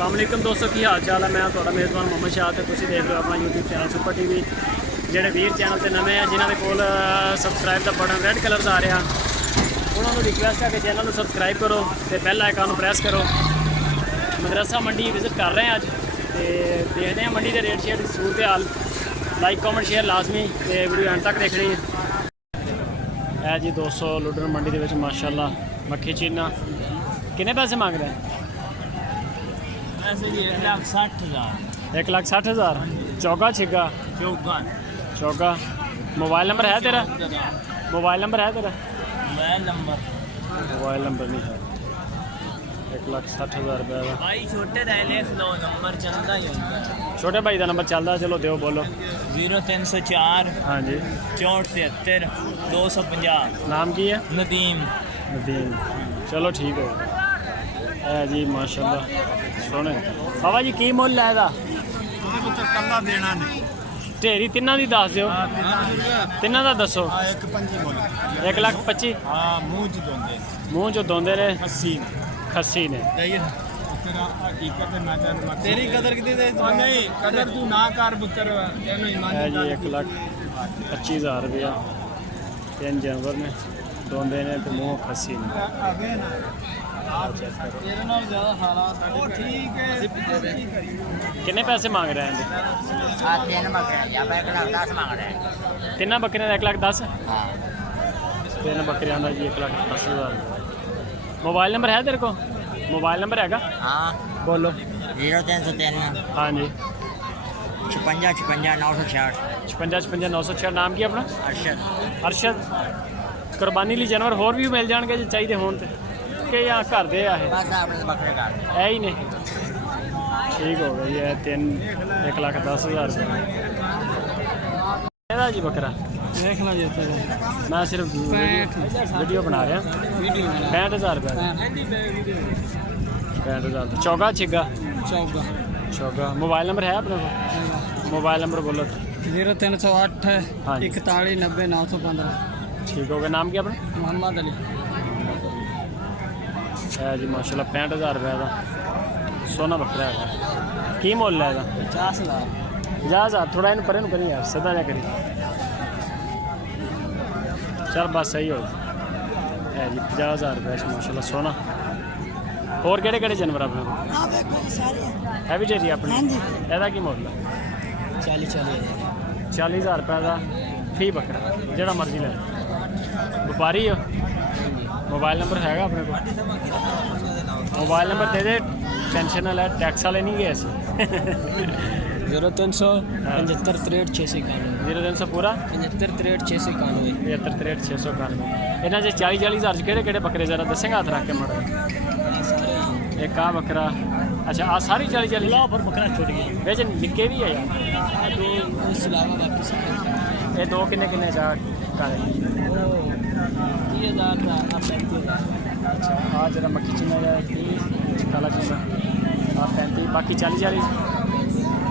अस्सलाम वालेकुम दोस्तों, की हाल चाल है। मैं थोड़ा मेज़बान मोहम्मद शाह ते तुसीं देख रहे हो अपना यूट्यूब चैनल सुपर टीवी। ਜਿਹੜੇ ਵੀਰ ਚੈਨਲ ਤੇ ਨਵੇਂ ਆ ਜਿਨ੍ਹਾਂ ਦੇ ਕੋਲ ਸਬਸਕ੍ਰਾਈਬ ਦਾ ਬਟਨ ਰੈੱਡ ਕਲਰ ਦਾ ਆ ਰਿਹਾ, ਉਹਨਾਂ ਨੂੰ ਰਿਕੁਐਸਟ ਹੈ ਕਿ ਚੈਨਲ ਨੂੰ ਸਬਸਕ੍ਰਾਈਬ ਕਰੋ ਤੇ ਬੈਲ ਆਈਕਨ ਨੂੰ ਪ੍ਰੈਸ ਕਰੋ। ਮਦਰਸਾ ਮੰਡੀ ਵਿਜ਼ਿਟ ਕਰ ਰਹੇ ਹਾਂ ਅੱਜ ਤੇ ਦੇਖਦੇ ਹਾਂ ਮੰਡੀ ਦੇ ਰੇਟ ਸ਼ੇਟ ਸੂਰਤ ਹਾਲ। ਲਾਈਕ ਕਮੈਂਟ ਸ਼ੇਅਰ ਲਾਜ਼ਮੀ ਤੇ ਵੀਡੀਓ ਐਂਡ ਤੱਕ ਦੇਖਣੀ है जी। 200 लुडर मंडी के माशाल्लाह मक्खी चीना कितने पैसे मांग रहे हैं? ऐसे जी 1,60,000। 1,60,000 चौका छिगा चौका। मोबाइल नंबर है तेरा? मोबाइल नंबर है तेरा? मोबाइल नंबर नहीं है। 1,60,000 रुपये का भाई छोटे का लिख लो, नंबर चलता ही होगा। छोटे भाई का नंबर चलता, चलो दो बोलो। 0304 हाँ जी 64 250। नाम की है? नदीम। नदीम, चलो ठीक हो है जी माशाल्लाह सोने। बाबा जी की मुल है कल्ला देना नहीं ढेरी तिना की दस दो, तिना का दसो। 1,25,000। हाँ मुँह च दोंदे, मूँह चो दोंदे ने खस्सी ने। तेरी कदर कितनी दे? नहीं कदर तू ना कर पुत्र है जी 1,25,000 रुपया। 3 जानवर ने दोंदे ने तो मूँह खस्सी ने। कितने पैसे मांग रहे हैं? 3 बकरियां 1,10,000। 3 बकरियां का जी 1,10,000। मोबाइल नंबर है तेरे को? मोबाइल नंबर हैगा? हाँ बोलो। 0303 हाँ जी 56 56 966। 56 56 966। नाम की अपना? अरशद। अरशद। कुर्बानी लिए जानवर होर भी मिल जाएंगे जो चाहिए होने कि या घर दे आ ही ने? ठीक हो गई है। 1,10,000 रुपये जी बकरा। देखना मैं सिर्फ वीडियो बना रहा। 65,000 रुपये। 65,000। चौका छिगा? चौका। चौका। मोबाइल नंबर है अपने को? मोबाइल नंबर बोलो। 0308 हाँ जी 41 90 915। ठीक हो गया। नाम क्या अपना? मोहम्मद अली। है जी माशाल्लाह 65,000 रुपये का सोना बकरा है। की मुल है? 50,000। 50,000। थोड़ा इन परे करी यार, सदा जा करी। चल बस सही हो है जी 50,000 रुपये माशाल्लाह सोना। और केड़े केड़े जानवर अपने को है भी डेरी अपनी? एदा की मुल है? 40,000 रुपये का फी बकरा, जोड़ा मर्जी ले। व्यापारी हो? मोबाइल नंबर हैगा अपने को? मोबाइल नंबर दे दे, टेंशन ना ले, टैक्स वाले नहीं गए 0300 75 63 691। 0300 पूरा 75 63 691। 73 63 691। इन्होंने 40,000 केड़े केड़े बकरे जरा दसेंगे हाथ रख के मड़ा? एक आ बकरा। अच्छा आ सारी 40,000 पर बकरा छोड़ गया बिच निक्के भी है यार? दो इस अलावा बाकी सारे। ये दो किन्ने किन्ने चाह कर? 30,000 का 35,000। अच्छा आ जरा मक्खी चीना या 30 काला चीना आ 35। बाकी 40,000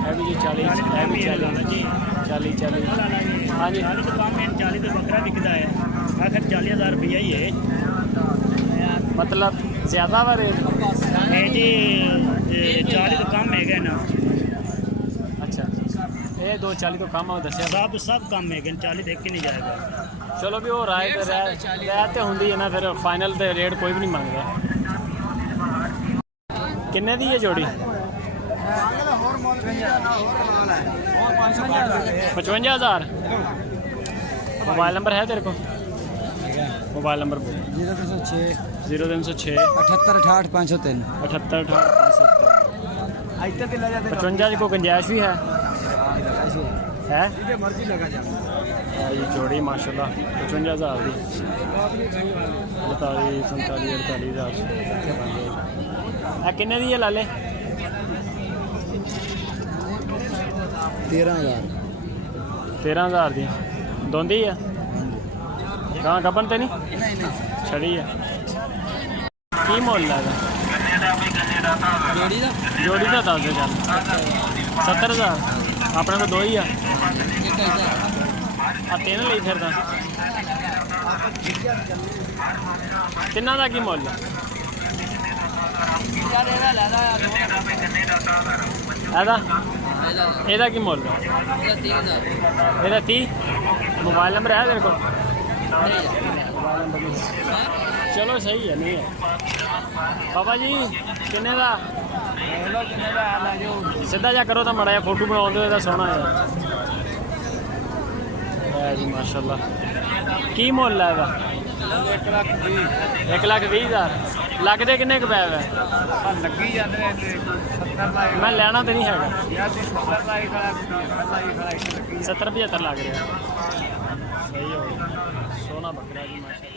है भी जी 40 है भी 40 हाँ जी 40 तो कम है, 40 तो बकरा बिकता है। आखिर 40,000 रुपया ही है। मतलब ज़्यादा वा रेट है जी 40 तो कम है ना। अच्छा ये 240 तो कम हो दसिया सब कम है, 40 देख के नहीं जाएगा। चलो भी वो राय तो होंगी है ना, फिर फाइनल तो रेट कोई भी नहीं मांगता। किन्ने दी है जोड़ी? 55,000। मोबाइल नंबर है तेरे को? Mobile number 0306 0306 78 68 503। 78 55 को गुंजाइश भी है? मर्जी लगा जा ये जोड़ी माशाल्लाह 55,000 की। 48 47 48,000 किन्ने दी है लाले? 13,000। 13,000 दी दोंदी है? कहाँ गबन तो नहीं छड़ी है? की मुल है जोड़ी का? 10,000। 70,000 अपने को दो ही है। 3 ਲਈ ਫਿਰਦਾ ਤਿੰਨਾਂ ਦਾ ਕੀ ਮੁੱਲ? यार ਇਹਦਾ ਲੈਦਾ 2 ਨੰਬਰ ਇਹਦਾ ਕੀ ਮੁੱਲ ਹੈ? ਇਹਦਾ 30। ਮੋਬਾਈਲ ਨੰਬਰ ਹੈ ਤੇਰੇ ਕੋਲ? ਚਲੋ ਸਹੀ ਹੈ, ਨਹੀਂ ਹੈ। ਬਾਬਾ ਜੀ ਕਿੰਨੇ ਦਾ? ਸਿੱਧਾ ਜਾ ਕਰੋ ਤਾਂ ਮਾੜਾ ਜਿਹਾ ਫੋਟੋ ਬਣਾਉਂਦੇ ਇਹਦਾ ਸੋਹਣਾ ਹੈ ਜੀ ਮਾਸ਼ਾਅੱਲਾ। ਕੀ ਮੁੱਲ ਹੈ ਇਹਦਾ? 1,20,000। ਲੱਗਦੇ ਕਿੰਨੇ ਕੁ ਪੈ ਵੇ? ਲੱਗੀ ਜਾਂਦੇ 70 ਮੈਂ ਲੈਣਾ ਤੇ ਨਹੀਂ ਹੈਗਾ। 70 70-75 ਲੱਗ ਰਿਹਾ। ਸਹੀ ਹੋ ਗਿਆ, ਸੋਹਣਾ ਬੱਕਰਾ ਜੀ ਮਾਸ਼ਾਅੱਲਾ।